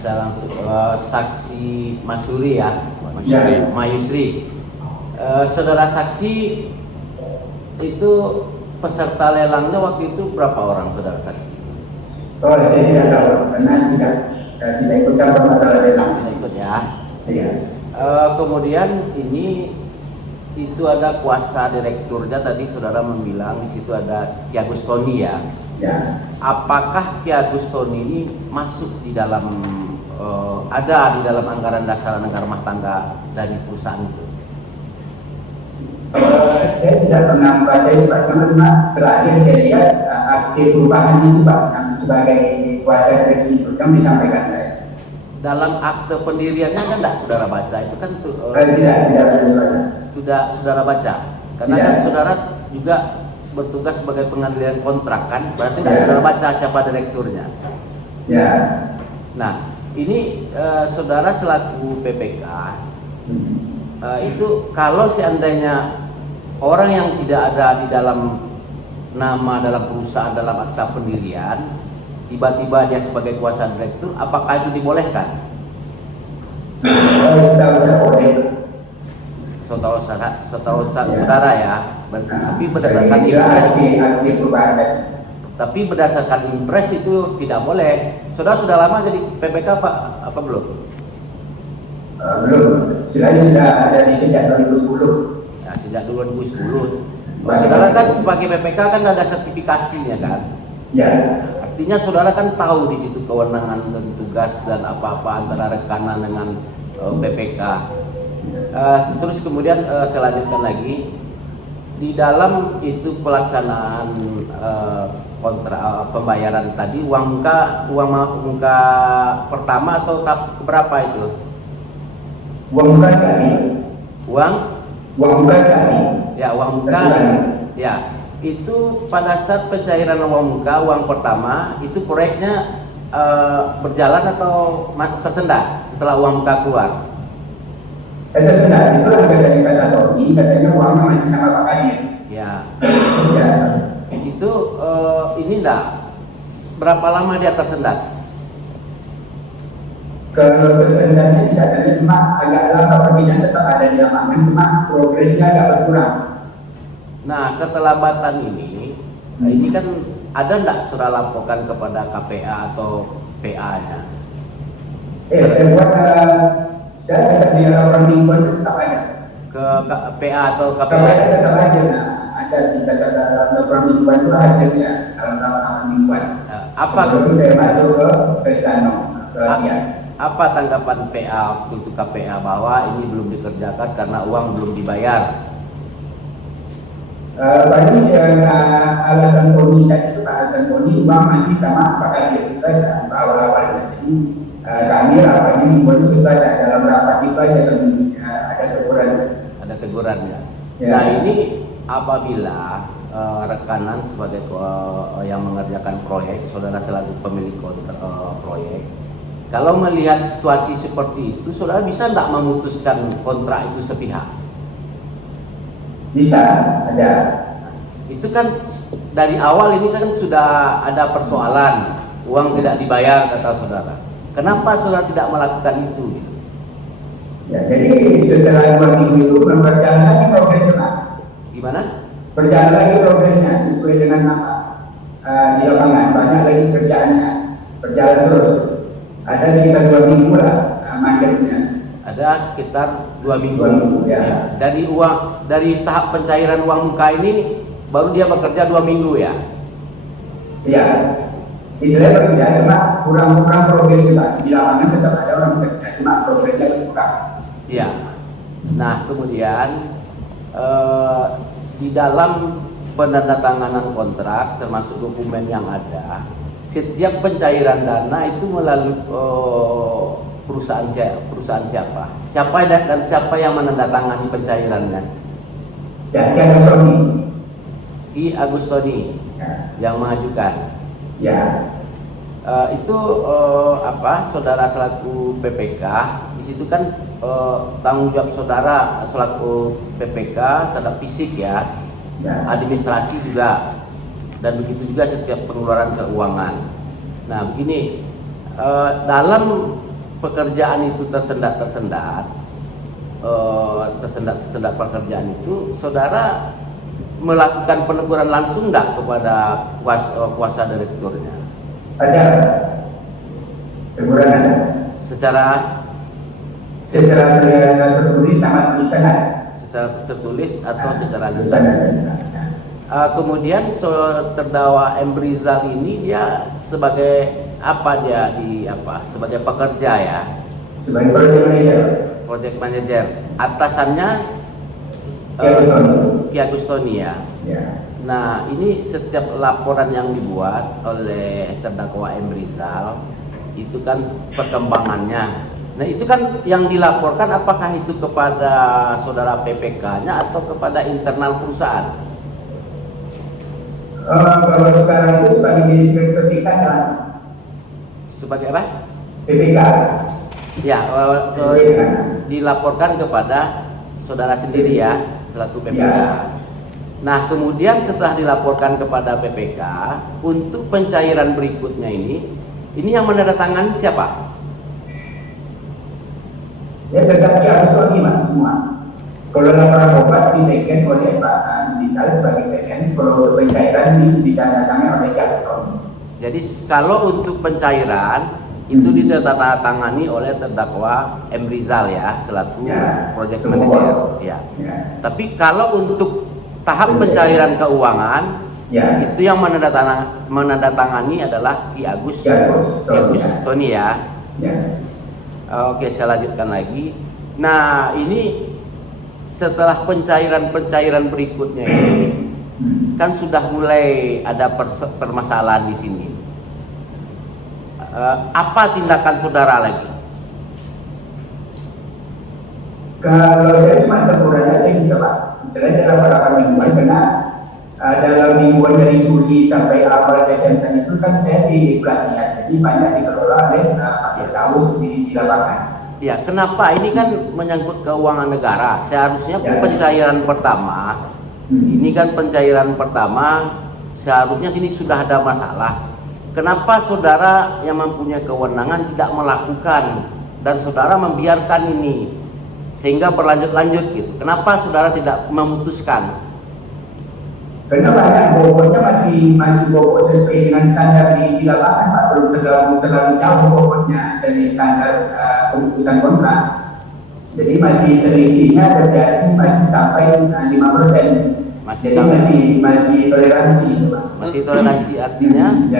Saya langsung saksi Masuri ya, Mayusri. Saudara saksi itu peserta lelangnya waktu itu berapa orang saudara saksi? Oh, saya tidak tahu karena tidak ikut campur masalah lelang. Tidak ikut ya. Iya. Kemudian ini itu ada kuasa direkturnya, tadi saudara membilang di situ ada Ki Agustoni ya. Ya. Apakah Ki Agustoni ini masuk di dalam ada di dalam anggaran dasar negara rumah tangga dari perusahaan itu? Saya tidak pernah membaca itu Pak, cuma terakhir saya lihat aktif perubahan itu Pak yang sebagai kuasa direksi itu kan disampaikan saya. Dalam akte pendiriannya kan tidak saudara baca itu kan tidak benar. sudah saudara baca karena Tidak. kan saudara juga bertugas sebagai pengadilan kontrak kan, berarti tidak saudara baca siapa direkturnya. Ya. Nah ini saudara selaku PPK itu kalau seandainya orang yang tidak ada di dalam nama dalam perusahaan dalam akta pendirian tiba-tiba dia sebagai kuasa direktur, apakah itu dibolehkan? Setahu saya boleh. Setahu saudara ya, tapi berdasarkan aktif perubahan. tapi berdasarkan impres itu tidak boleh. Saudara sudah lama jadi PPK apa belum? Belum, istilahnya sudah ada di sejak 2010. Ya, sejak 2010. Saudara kan sebagai PPK kan ada sertifikasinya kan? Ya. Artinya saudara kan tahu di situ kewenangan dan tugas dan apa-apa antara rekanan dengan PPK. Terus kemudian saya lanjutkan lagi di dalam itu pelaksanaan kontrak pembayaran tadi uang muka pertama atau tahap berapa itu? Uang muka sekali. Uang muka sekali. Ya, uang muka. Ya, itu pada saat pencairan uang muka, uang pertama itu proyeknya berjalan atau tersendat setelah uang muka keluar? Tersendat, itulah katanya kata Tony, katanya uangnya masih sama Pak Kadir. Ya. Ya. Itu ini enggak berapa lama dia tersendat? Kalau tersendatnya tidak ada, cuma agak lama, tapi tetap ada di lapangan, cuma progresnya agak berkurang. Nah, keterlambatan ini kan ada enggak sudah laporkan kepada KPA atau PA-nya? Saya buat saya tidak di laporan mingguan itu tetap ada. Ke PA atau KPA? KPA tetap ada, ada di dalam laporan mingguan itu hadirnya dalam laporan mingguan. Sebelum saya masuk ke Pestano, ke dia. Apa tanggapan PA waktu itu KPA bahwa ini belum dikerjakan karena uang belum dibayar? Bagi alasan Tony tadi itu Pak alasan Tony uang masih sama Pak Kadir itu aja awal-awalnya. Jadi kami rapatnya minggu itu ada dalam rapat itu aja kan ada teguran. Ada teguran ya. Ya. Nah ini apabila rekanan sebagai yang mengerjakan proyek, saudara selaku pemilik proyek, kalau melihat situasi seperti itu, saudara bisa tidak memutuskan kontrak itu sepihak? Bisa, ada. Itu kan dari awal ini kan sudah ada persoalan, uang tidak dibayar kata saudara. Kenapa saudara tidak melakukan itu? Ya, jadi setelah 2 minggu itu berjalan lagi progresnya Pak. Gimana? Berjalan lagi progresnya sesuai dengan apa di lapangan, banyak lagi kerjaannya, berjalan terus. Ada sekitar 2 minggu lah mandeknya. Ada sekitar 2 minggu. Ya. Dari tahap pencairan uang muka ini baru dia bekerja 2 minggu ya? Iya. Istilahnya bekerja cuma kurang progres Pak. Di lapangan tetap ada orang bekerja, cuma progresnya kurang. Iya. Nah kemudian di dalam penandatanganan kontrak termasuk dokumen yang ada, setiap pencairan dana itu melalui perusahaan siapa? Dan siapa yang menandatangani pencairannya? Ya, Ki Agustoni. Ki Agustoni Ya. Yang mengajukan. Ya. Itu saudara selaku PPK di situ kan tanggung jawab saudara selaku PPK terhadap fisik ya. Administrasi juga. Dan begitu juga setiap pengeluaran keuangan. Nah begini, dalam pekerjaan itu tersendat pekerjaan itu, saudara melakukan peneguran langsung nggak kepada kuasa direkturnya? Ada teguran, ada secara tertulis sama tulisan ada. Secara tertulis atau secara tulisan lisan? ada. Kemudian terdakwa M. Rizal ini dia sebagai apa, sebagai pekerja ya? Sebagai Project manager. Atasannya Ki Agustoni ya. Nah, ini setiap laporan yang dibuat oleh terdakwa M. Rizal itu kan perkembangannya. Nah, itu kan yang dilaporkan apakah itu kepada saudara PPK-nya atau kepada internal perusahaan? Kalau sekarang itu sebagai manajemen PPK langsung. Sebagai apa? PPK. Ya, dilaporkan kepada saudara sendiri ya, selaku PPK. Ya. Nah, kemudian setelah dilaporkan kepada PPK, untuk pencairan berikutnya ini yang menandatangani siapa? Ya, tetap harus Mas semua. Kalau laporan obat diteken oleh Pak misalnya sebagai PN, kalau untuk pencairan ditandatangani oleh Agustoni. Jadi kalau untuk pencairan itu ditandatangani oleh terdakwa M. Rizal ya, selaku project manager. Ya. Tapi kalau untuk tahap pencairan keuangan, itu yang menandatangani adalah Ki Agustoni ya. Oke, saya lanjutkan lagi. Nah, ini setelah pencairan berikutnya ini kan sudah mulai ada permasalahan di sini. Apa tindakan saudara lagi? Kalau saya cuma teguran aja bisa Pak. Misalnya dalam beberapa mingguan, karena dalam mingguan dari Juli sampai awal Desember itu kan saya di pelatihan, jadi banyak dikelola oleh Pak Firdaus di lapangan. Ya, kenapa? Ini kan menyangkut keuangan negara. Seharusnya pencairan pertama, ini kan pencairan pertama, seharusnya sini sudah ada masalah. Kenapa saudara yang mempunyai kewenangan tidak melakukan dan saudara membiarkan ini sehingga berlanjut-lanjut gitu? Kenapa saudara tidak memutuskan? Karena banyak bobotnya masih bobot sesuai dengan standar di lapangan Pak, belum terlalu jauh bobotnya dari standar pemutusan kontrak. Jadi masih selisihnya deviasi masih sampai 5%. Jadi masih toleransi, Pak. Masih toleransi, artinya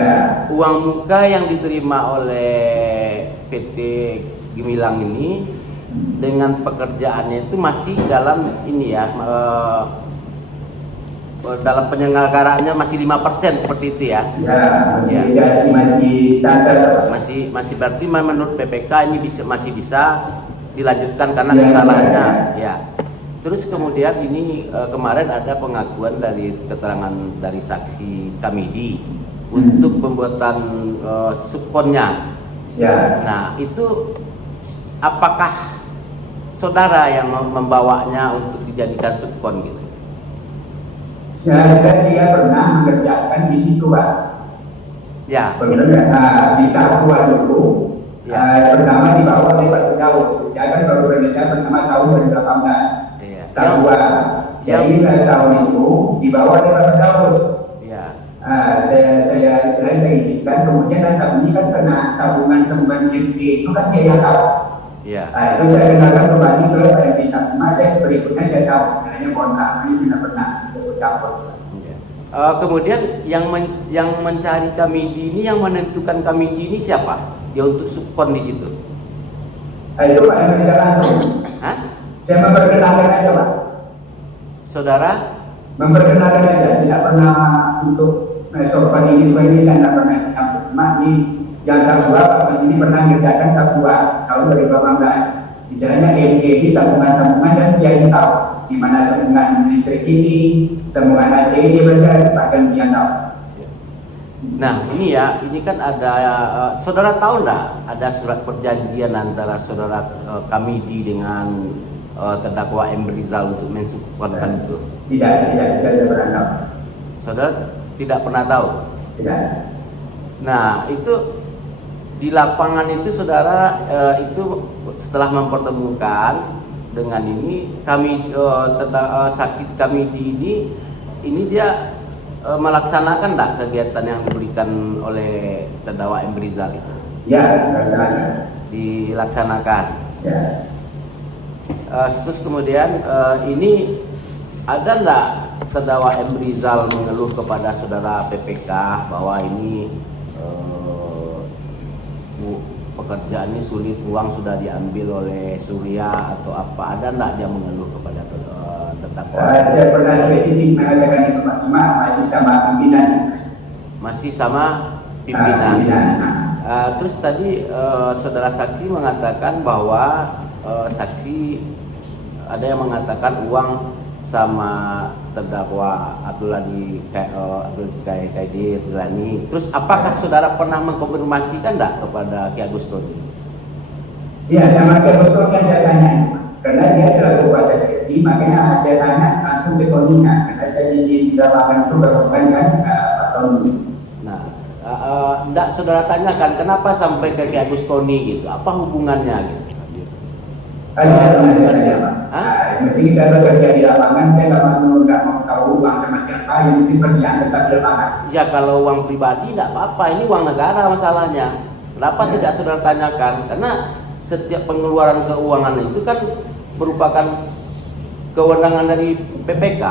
uang muka yang diterima oleh PT Gemilang ini dengan pekerjaannya itu masih dalam ini ya, dalam penyelenggaraannya masih 5% seperti itu ya. Masih standar. Masih berarti menurut PPK ini masih bisa dilanjutkan karena kesalahannya ya. Terus kemudian ini kemarin ada pengakuan dari keterangan dari saksi Kamidi untuk pembuatan subkonnya. Nah, itu apakah saudara yang membawanya untuk dijadikan subkon gitu? Saya dia pernah mengerjakan di situ Pak. Ya. Di Takwa dulu. Pertama dibawa oleh Pak Firdaus. Saya kan baru bekerja pertama tahun 2018. Takwa. Jadi tahun itu dibawa oleh Pak Firdaus. Saya izinkan. Kemudian tahun ini kan kena sambungan MT itu kan dia yang tahu. Itu saya kenalkan kembali ke MT Sama. Saya berikutnya saya tahu. Misalnya kontrak ini saya tidak pernah campur. Kemudian yang mencari Kamidi ini, yang menentukan Kamidi ini siapa? Ya untuk subkon di situ. Itu Pak yang bisa langsung. Saya memperkenalkan aja Pak. Saudara? Memperkenalkan aja, tidak pernah untuk sopan ini semua ini saya tidak pernah campur. Di Jakarta Pak ini pernah mengerjakan Takwa tahun 2018. Misalnya ini sambungan-sambungan dan dia yang tahu di mana sambungan listrik ini, sambungan AC ini bahkan dia tahu. Nah ini ya, ini kan ada, saudara tahu nggak ada surat perjanjian antara saudara Kamidi dengan terdakwa M. Rizal untuk mensubkonkan itu? Tidak, saya tidak pernah tahu. Saudara tidak pernah tahu? Tidak. Nah itu di lapangan itu saudara itu setelah mempertemukan dengan ini kami sakit kami ini dia melaksanakan enggak kegiatan yang diberikan oleh terdakwa M. Rizal itu? Ya, dilaksanakan. Dilaksanakan. Ya. Terus kemudian ini ada enggak terdakwa M. Rizal mengeluh kepada saudara PPK bahwa ini pekerjaan ini sulit, uang sudah diambil oleh Surya atau apa? Ada enggak dia mengeluh kepada terdakwa? Saya pernah spesifik mengatakan itu Pak, cuma masih sama pimpinan. Masih sama pimpinan. Pimpinan. Terus tadi saudara saksi mengatakan bahwa saksi ada yang mengatakan uang sama terdakwa Abdul Qadir Jilani. Terus apakah saudara pernah mengkonfirmasikan enggak kepada Ki Agustoni? Iya, sama Ki Agustoni saya tanya, karena dia selalu kuasa direksi, makanya saya tanya langsung ke Tony, karena saya di lapangan itu berkorban kan Pak Tony. Nah, enggak saudara tanyakan kenapa sampai ke Ki Agustoni gitu? Apa hubungannya gitu? Tidak pernah saya tanya Pak. Yang penting saya bekerja di lapangan, saya nggak mau tahu uang sama siapa, yang penting kerjaan tetap di lapangan. Ya kalau uang pribadi tidak apa-apa, ini uang negara masalahnya. Kenapa tidak saudara tanyakan? Karena setiap pengeluaran keuangan itu kan merupakan kewenangan dari PPK.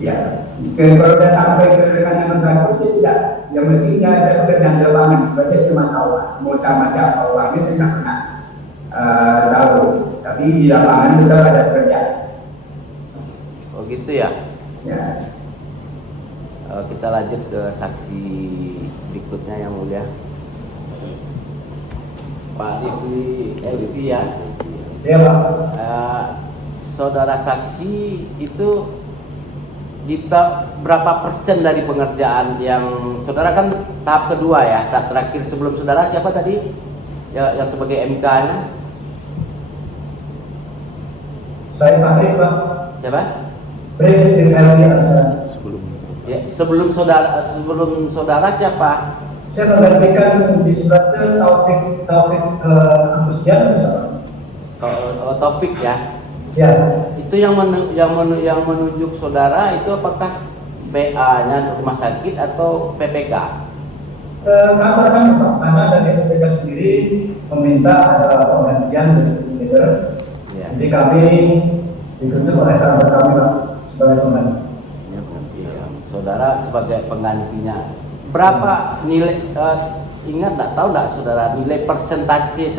Ya, kalau sudah sampai ke rekan yang berlaku, saya tidak. Yang penting saya bekerja di lapangan, itu aja saya tahu. Mau sama siapa uangnya saya nggak pernah tahu. Tapi di lapangan tetap ada kerja. Oh gitu ya? Ya. Kita lanjut ke saksi berikutnya yang mulia. Pak Livi ya. Iya Pak. Saudara saksi itu berapa persen dari pengerjaan yang saudara kan tahap kedua ya, tahap terakhir sebelum saudara siapa tadi ya, yang sebagai MK-nya? Saya Pak Rif Pak. Siapa? Rif Sebelum saudara siapa? Saya menggantikan di surat Taufik Agusdian misalnya. Taufik ya. Ya. Itu yang menunjuk saudara itu apakah PA-nya rumah sakit atau PPK? Kantor kami Pak, karena dari PPK sendiri meminta ada penggantian leader. Ya. Jadi kami ditunjuk oleh kantor kami Pak sebagai pengganti. Ya, saudara sebagai penggantinya. Berapa nilai? Ingat nggak, tahu nggak saudara nilai persentase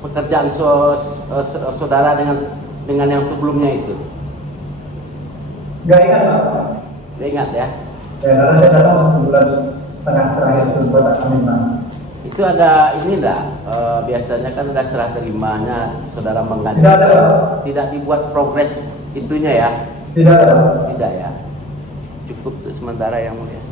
pekerjaan saudara dengan yang sebelumnya itu? Gak ingat Pak. Gak ingat ya? Ya karena saya datang 1 bulan setengah terakhir sebelum kami Pak. Itu ada ini enggak? Biasanya kan ada serah terimanya saudara mengganti. Tidak ada Pak. Tidak dibuat progres itunya ya? Tidak ada Pak. Tidak ya? Cukup untuk sementara yang mulia.